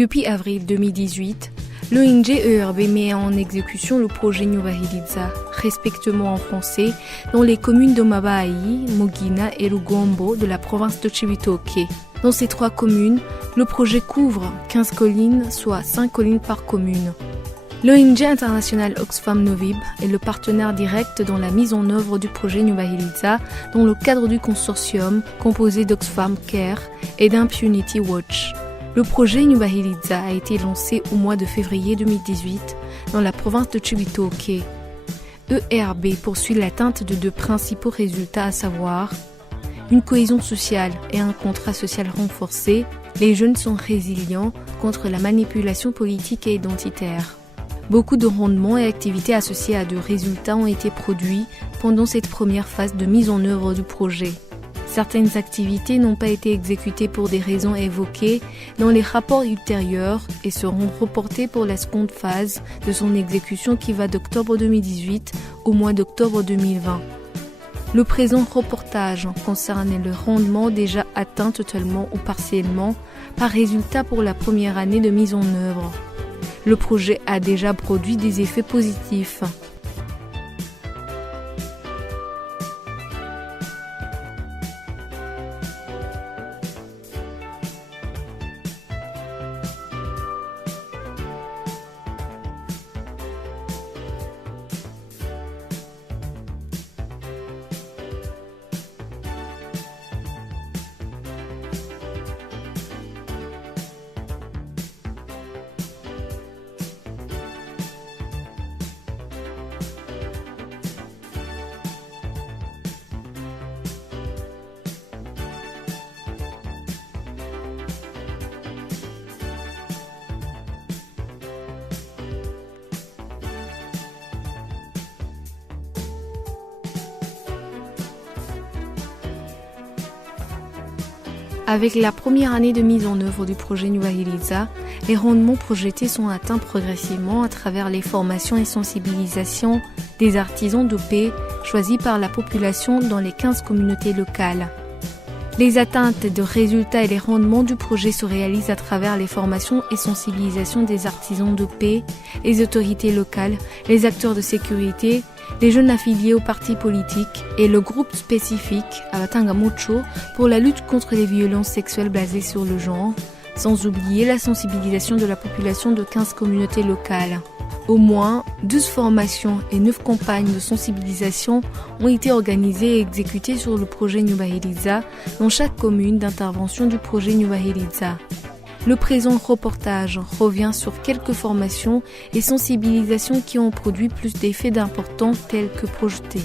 Depuis avril 2018, l'ONG ERB met en exécution le projet Nyubahiriza, respectivement en français, dans les communes de Mabayi, Mugina et Rugombo de la province de Cibitoke. Dans ces 3 communes, le projet couvre 15 collines, soit 5 collines par commune. L'ONG internationale Oxfam Novib est le partenaire direct dans la mise en œuvre du projet Nyubahiriza dans le cadre du consortium composé d'Oxfam Care et d'Impunity Watch. Le projet Nyubahiriza a été lancé au mois de février 2018 dans la province de Cibitoke. ERB poursuit l'atteinte de 2 principaux résultats, à savoir une cohésion sociale et un contrat social renforcé. Les jeunes sont résilients contre la manipulation politique et identitaire. Beaucoup de rendements et activités associées à de résultats ont été produits pendant cette première phase de mise en œuvre du projet. Certaines activités n'ont pas été exécutées pour des raisons évoquées dans les rapports ultérieurs et seront reportées pour la seconde phase de son exécution qui va d'octobre 2018 au mois d'octobre 2020. Le présent reportage concerne le rendement déjà atteint totalement ou partiellement par résultat pour la première année de mise en œuvre. Le projet a déjà produit des effets positifs. Avec la première année de mise en œuvre du projet Nyubahiriza, les rendements projetés sont atteints progressivement à travers les formations et sensibilisations des artisans de paix choisis par la population dans les 15 communautés locales. Les atteintes de résultats et les rendements du projet se réalisent à travers les formations et sensibilisations des artisans de paix, les autorités locales, les acteurs de sécurité, les jeunes affiliés aux partis politiques et le groupe spécifique Abatanga Mucho pour la lutte contre les violences sexuelles basées sur le genre, sans oublier la sensibilisation de la population de 15 communautés locales. Au moins 12 formations et 9 campagnes de sensibilisation ont été organisées et exécutées sur le projet Nyubahiriza dans chaque commune d'intervention du projet Nyubahiriza. Le présent reportage revient sur quelques formations et sensibilisations qui ont produit plus d'effets d'importants tels que projetés.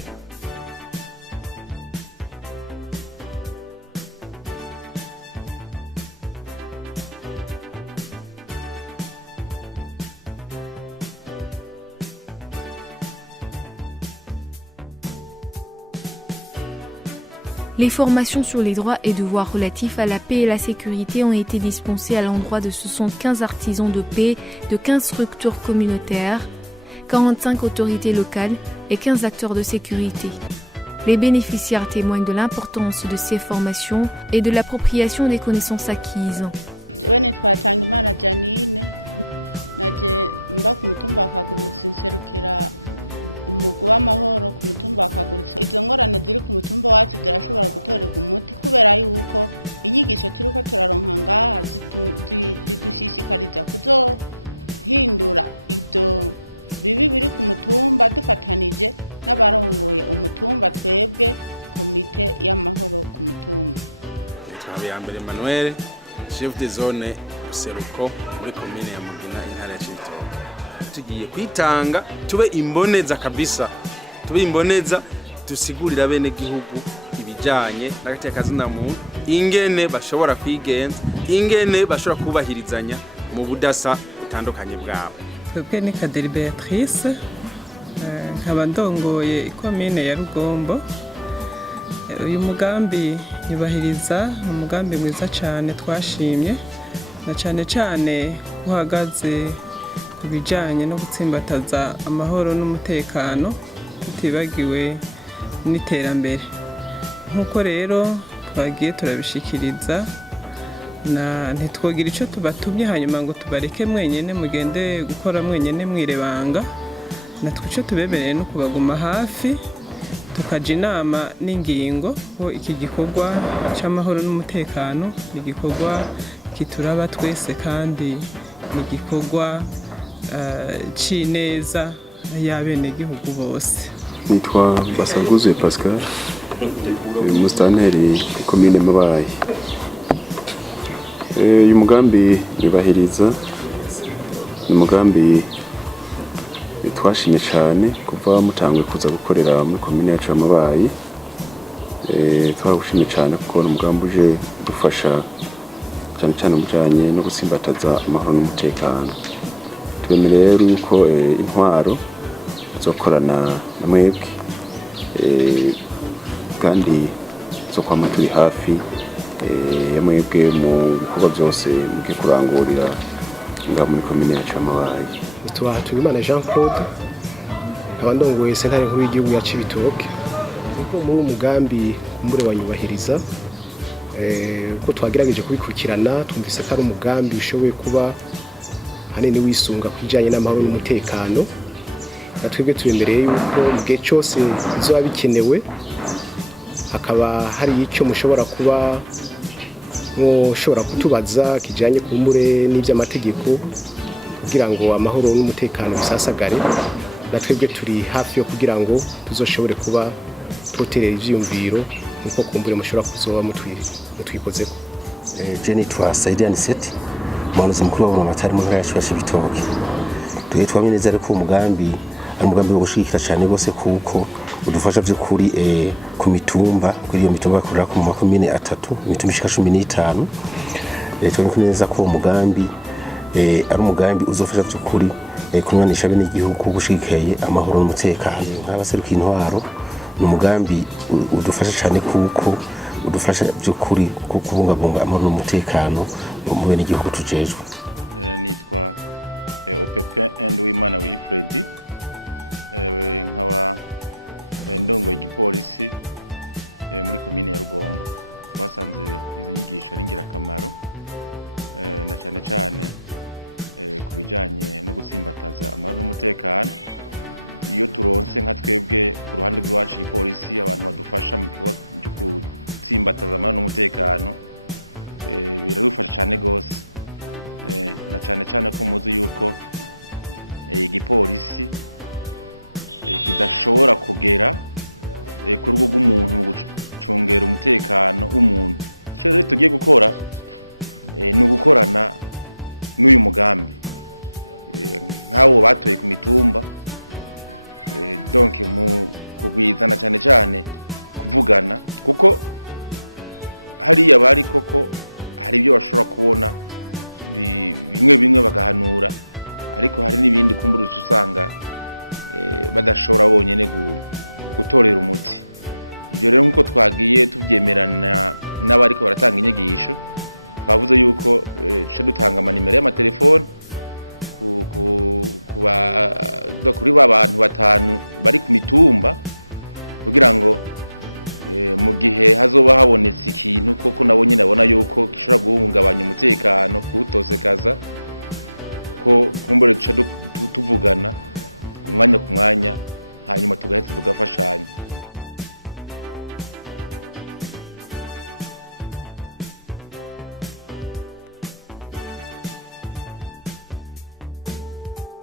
Les formations sur les droits et devoirs relatifs à la paix et la sécurité ont été dispensées à l'endroit de 75 artisans de paix de 15 structures communautaires, 45 autorités locales et 15 acteurs de sécurité. Les bénéficiaires témoignent de l'importance de ces formations et de l'appropriation des connaissances acquises. Habiyambere Emmanuel, chef de zone Seruko muri commune ya Mugina intara ya Cibitoke. Tugiye kwitanga tube imboneza kabisa. Tube imboneza tusigurira bene gihugu ibijanye n'agateka kazina muntu, ingene bashobora kwigenza, ingene bashobora kubahirizanya mu budasa butandukanye bwabo. Twebwe ni Kaderi Beatrice, nkaba ndongoye ikomine ya Rugombo. Uyu mugambi Nyubahiriza ni umugambi mwiza cyane twashimye, na cyane cyane uhagaze ku bijyanye no gutsimbataza amahoro n'umutekano tutibagiwe n'iterambere. Nk'uko rero twagiye turabishikiriza ntitwogira icyo tubatumye hanyuma ngo tubareke mwenyine mugende gukora mwenyine mwirebanga, natwe icyo tubemereye no kubaguma hafi tukajya inama n'ingingo ko iki gikorwa cy'amahoro n'umutekano ni igikorwa kituraba twese kandi ni igikorwa cy'ineza y'abenegihugu bose. Nitwa Basaguze Pascal, umusitanteri w'ikomine Mabayi. Uyu mugambi Nyubahiriza ni umugambi twashimye cyane kuva mutanguye kuza gukorera muri komine yacu ya Mabayi. Twarawushimye cyane kuko ni umugambi uje dufasha cyane cyane umujanye no gusimbataza amahoro n'umutekano. Twemereye yuko intwaro zokorana na mwebwe kandi zo kwama turi hafi ya mwebwe mu bikorwa byose mugiye kurangurira ngaha muri komine yacu ya Mabayi. Nitwa Tubimana Jean Claude, abandongoye sentare nkuru y'igihugu ya Cibitoke. Niko muri umugambi kumbure wa Nyubahiriza ko twagerageje kubikurikirana, twumvise ko ari umugambi ushoboye kuba hanini wisunga kujanye n'amahoro n'umutekano. Natwebwe tubemereye yuko mu gihe cyose bizoba bikenewe hakaba hari icyo mushobora kuba mushobora kutubaza kijanye kumbure n'iby'amategeko kugira ngo amahoro n'umutekano bisasagare. Natwebwe turi hafi yo kugira ngo tuzoshobore kuba twoterera ivyiyumviro nkuko kumbure mushobora kuzoba mutwikozeko. Je nitwa Saidi Aniseti, umuhanuzi mukuru w'Amatari mu ntara ya Cibitoke. Twamye neza ariko umugambi ari umugambi wo gushigikira cyane gose kuko udufasha by'ukuri ku mitumba, kuri iyo mitumba bakorera ku makomine 3, imitumba ishika 15. Twamye neza ko umugambi ari umugambi uzofasha by'ukuri kunywanisha bene igihugu gushigikeye amahoro n'umutekano. Nk'abaseruka intwaro ni umugambi udufasha cyane kuko udufasha by'ukuri kubungabunga amahoro n'umutekano mu bene igihugu tujejwe.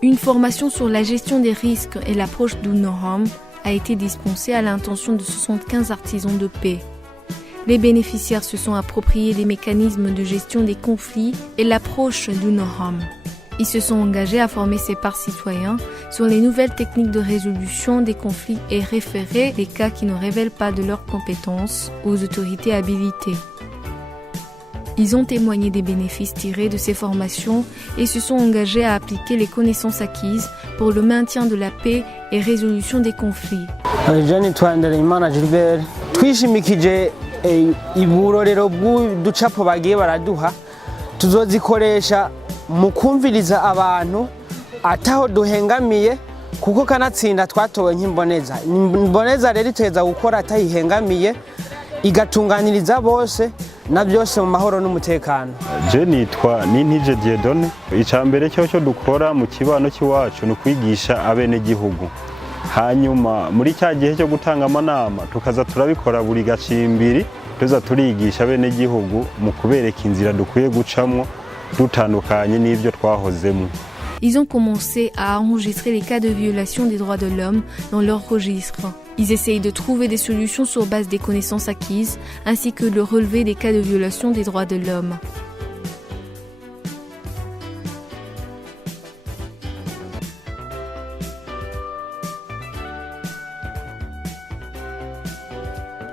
Une formation sur la gestion des risques et l'approche d'UNOHOM a été dispensée à l'intention de 75 artisans de paix. Les bénéficiaires se sont appropriés les mécanismes de gestion des conflits et l'approche d'UNOHOM. Ils se sont engagés à former ces citoyens sur les nouvelles techniques de résolution des conflits et référer les cas qui ne révèlent pas de leurs compétences aux autorités habilitées. Ils ont témoigné des bénéfices tirés de ces formations et se sont engagés à appliquer les connaissances acquises pour le maintien de la paix et résolution des conflits. Twishimikije iburorero bw'uducapo bagiye baraduha tuzozikoresha mu kumviriza abantu ataho duhengamiye kuko kanatsinda twatowe nk'imboneza. Imboneza rero iteza gukora atayihengamiye igatunganiriza bose na byose mu mahoro n'umutekano. Je nitwa Nintije Dieudonne. Icambere cyo dukora mu kibano cy'iwacu no kwigisha abene gihugu. Hanyuma muri cya gihe cyo gutanga amanama tukaza turabikora buri gacimbiri tuza turigisha abene gihugu mu kubereka inzira dukwiye gucamwo dutandukanye n'ibyo twahozemo. Ils ont commencé à enregistrer les cas de violation des droits de l'homme dans leur registre. Ils essayent de trouver des solutions sur base des connaissances acquises, ainsi que le relevé des cas de violation des droits de l'homme.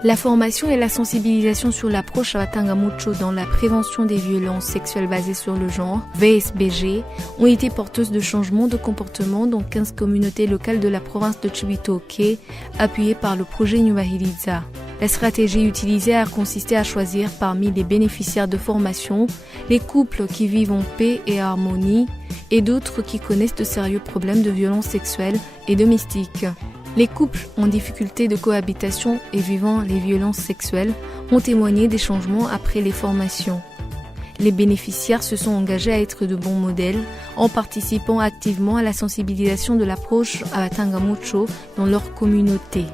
La formation et la sensibilisation sur l'approche Abatangamucho dans la prévention des violences sexuelles basées sur le genre, VSBG, ont été porteuses de changements de comportement dans 15 communautés locales de la province de Cibitoke, appuyées par le projet Nyubahiriza. La stratégie utilisée a consisté à choisir parmi les bénéficiaires de formation les couples qui vivent en paix et harmonie et d'autres qui connaissent de sérieux problèmes de violences sexuelles et domestiques. Les couples en difficulté de cohabitation et vivant les violences sexuelles ont témoigné des changements après les formations. Les bénéficiaires se sont engagés à être de bons modèles en participant activement à la sensibilisation de l'approche Abatangamucho dans leur communauté.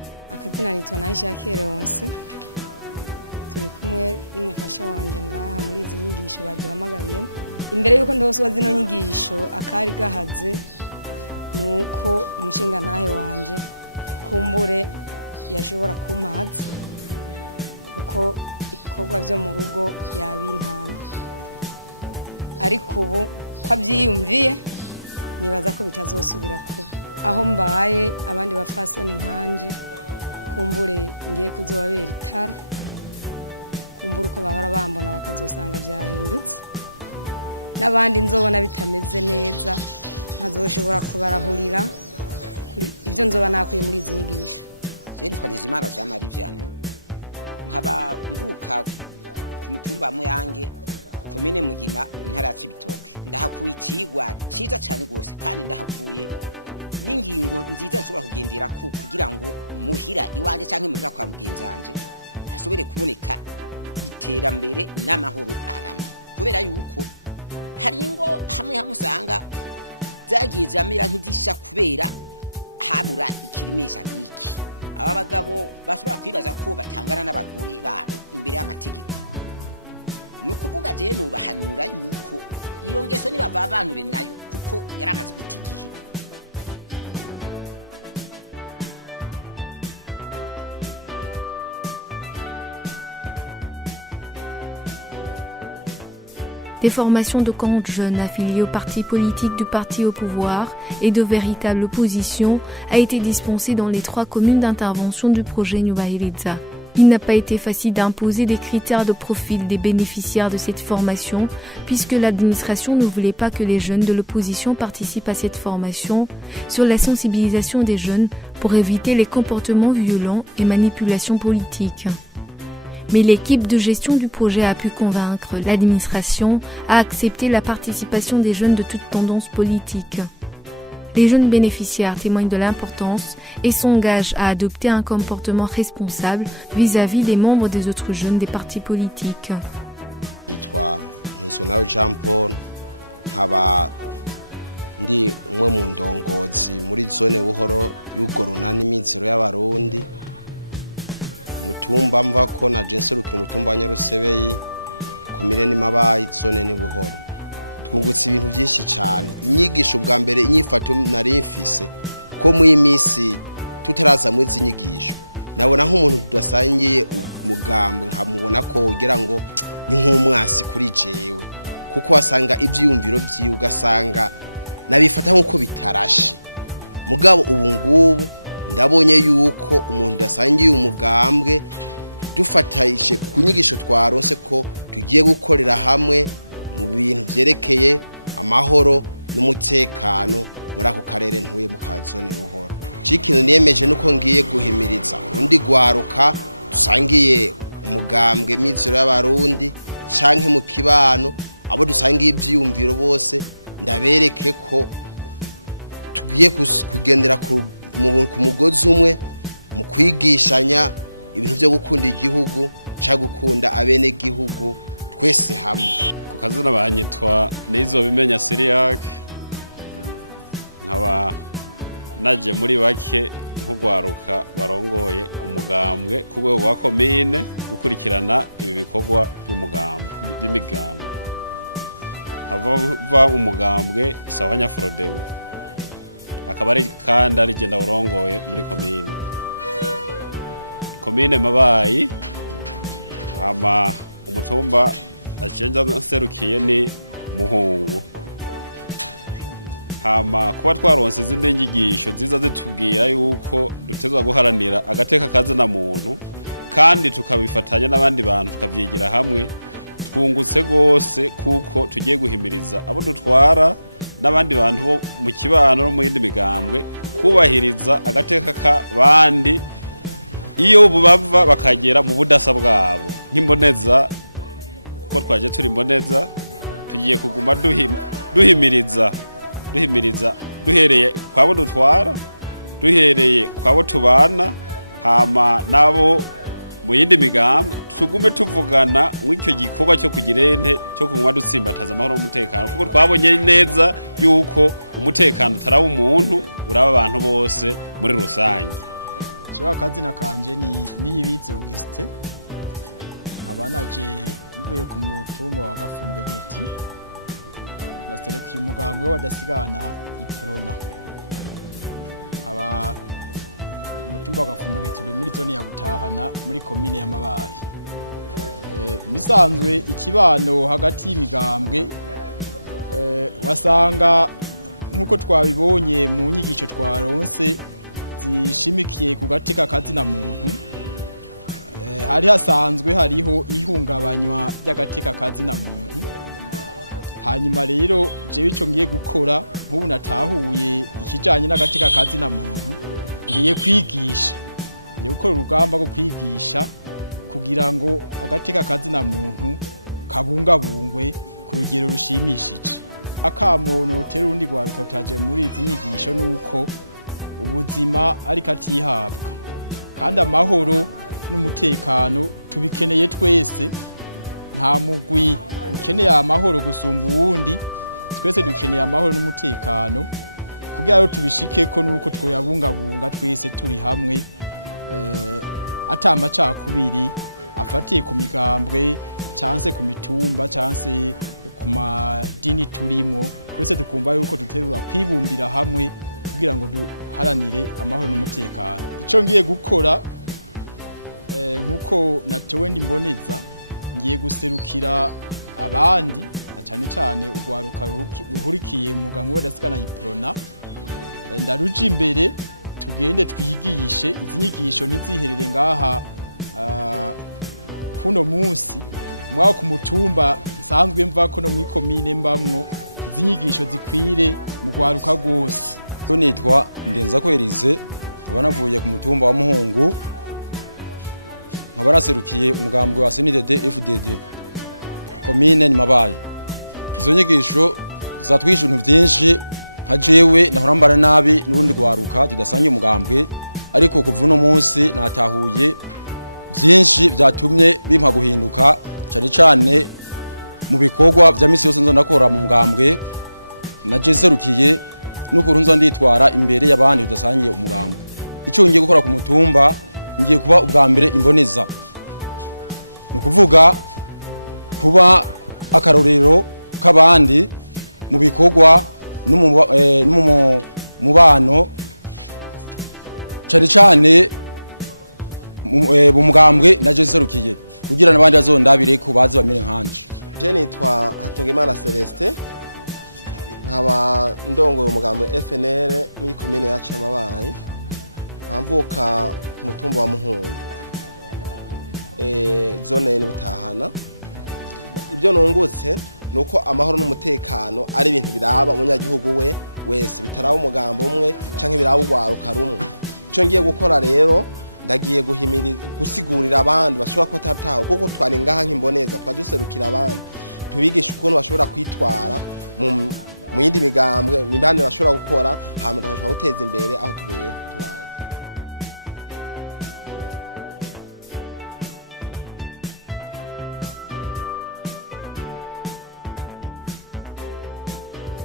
Des formations de camps de jeunes affiliés aux partis politiques du parti au pouvoir et de véritable opposition a été dispensée dans les 3 communes d'intervention du projet Nyubahiriza. Il n'a pas été facile d'imposer des critères de profil des bénéficiaires de cette formation puisque l'administration ne voulait pas que les jeunes de l'opposition participent à cette formation sur la sensibilisation des jeunes pour éviter les comportements violents et manipulations politiques. Mais l'équipe de gestion du projet a pu convaincre l'administration à accepter la participation des jeunes de toutes tendances politiques. Les jeunes bénéficiaires témoignent de l'importance et s'engagent à adopter un comportement responsable vis-à-vis des membres des autres jeunes des partis politiques.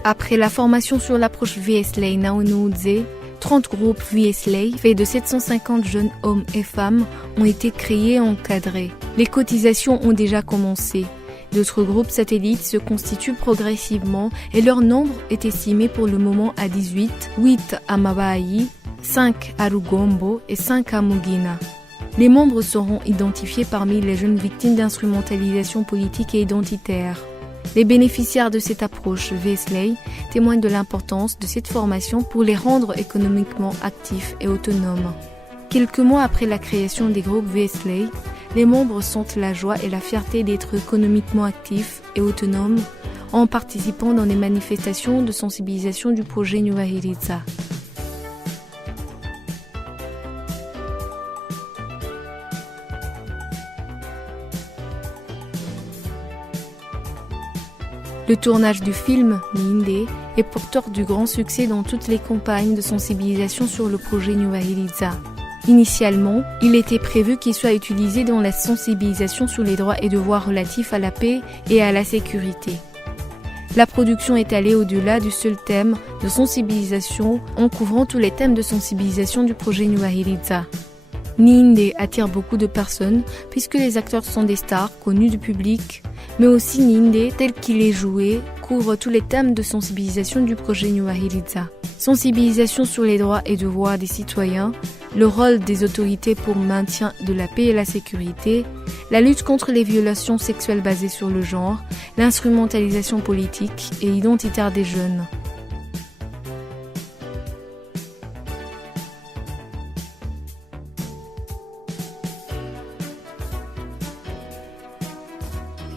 Après la formation sur l'approche VSLA Naonoudze, 30 groupes VSLA, faits de 750 jeunes hommes et femmes, ont été créés et encadrés. Les cotisations ont déjà commencé. D'autres groupes satellites se constituent progressivement et leur nombre est estimé pour le moment à 18, 8 à Mabayi, 5 à Rugombo et 5 à Mugina. Les membres seront identifiés parmi les jeunes victimes d'instrumentalisation politique et identitaire. Les bénéficiaires de cette approche VSLA témoignent de l'importance de cette formation pour les rendre économiquement actifs et autonomes. Quelques mois après la création des groupes VSLA, les membres sentent la joie et la fierté d'être économiquement actifs et autonomes en participant dans des manifestations de sensibilisation du projet Nyubahiriza. Le tournage du film Ninde est porteur du grand succès dans toutes les campagnes de sensibilisation sur le projet Nyubahiriza. Initialement, il était prévu qu'il soit utilisé dans la sensibilisation sur les droits et devoirs relatifs à la paix et à la sécurité. La production est allée au-delà du seul thème de sensibilisation en couvrant tous les thèmes de sensibilisation du projet Nyubahiriza. Ninde attire beaucoup de personnes puisque les acteurs sont des stars connus du public, mais aussi Ninde, tel qu'il est joué, couvre tous les thèmes de sensibilisation du projet Nyubahiriza. Sensibilisation sur les droits et devoirs des citoyens, le rôle des autorités pour le maintien de la paix et la sécurité, la lutte contre les violations sexuelles basées sur le genre, l'instrumentalisation politique et identitaire des jeunes.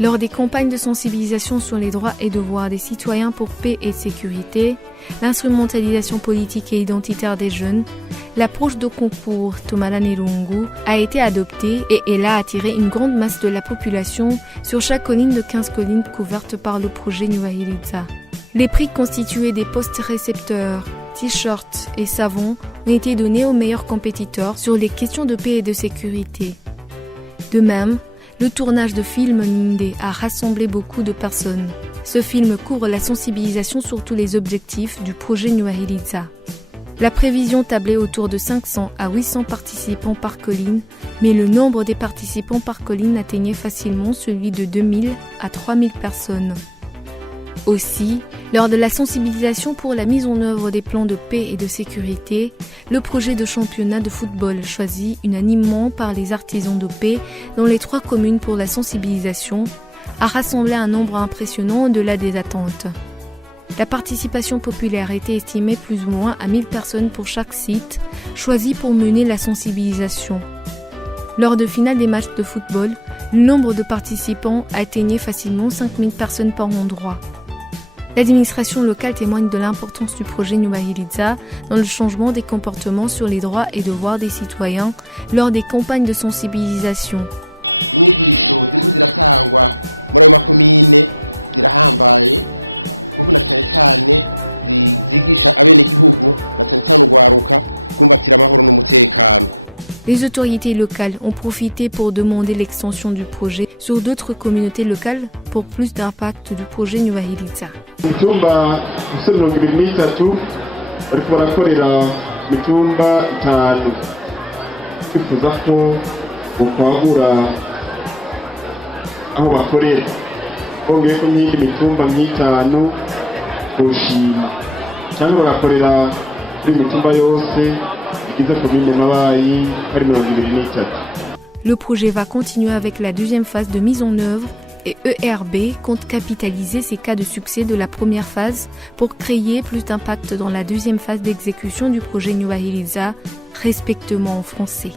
Lors des campagnes de sensibilisation sur les droits et devoirs des citoyens pour paix et sécurité, l'instrumentalisation politique et identitaire des jeunes, l'approche de concours Tomala Nerungu a été adoptée et elle a attiré une grande masse de la population sur chaque colline de 15 collines couvertes par le projet Nyubahiriza. Les prix constitués des postes récepteurs, t-shirts et savons ont été donnés aux meilleurs compétiteurs sur les questions de paix et de sécurité. De même, le tournage de film Ninde a rassemblé beaucoup de personnes. Ce film couvre la sensibilisation sur tous les objectifs du projet Nyubahiriza. La prévision tablait autour de 500 à 800 participants par colline, mais le nombre des participants par colline atteignait facilement celui de 2000 à 3000 personnes. Aussi, lors de la sensibilisation pour la mise en œuvre des plans de paix et de sécurité, le projet de championnat de football choisi unanimement par les artisans de paix dans les 3 communes pour la sensibilisation a rassemblé un nombre impressionnant au-delà des attentes. La participation populaire était estimée plus ou moins à 1000 personnes pour chaque site, choisi pour mener la sensibilisation. Lors de finale des matchs de football, le nombre de participants atteignait facilement 5000 personnes par endroit. L'administration locale témoigne de l'importance du projet Nyubahiriza dans le changement des comportements sur les droits et devoirs des citoyens lors des campagnes de sensibilisation. Les autorités locales ont profité pour demander l'extension du projet sur d'autres communautés locales pour plus d'impact du projet Nyubahiriza. Mitumba 23 bariko barakorera mitumba 5 twifuza ko ukwagura aho bakorera bongeye ko n'indi mitumba 5 kushima cyangwa bagakorera kuri mitumba yose igize commune Mabayi ari 23. Le projet va continuer avec la deuxième phase de mise en œuvre et ERB compte capitaliser ces cas de succès de la première phase pour créer plus d'impact dans la deuxième phase d'exécution du projet Nyubahiriza, respectivement en français.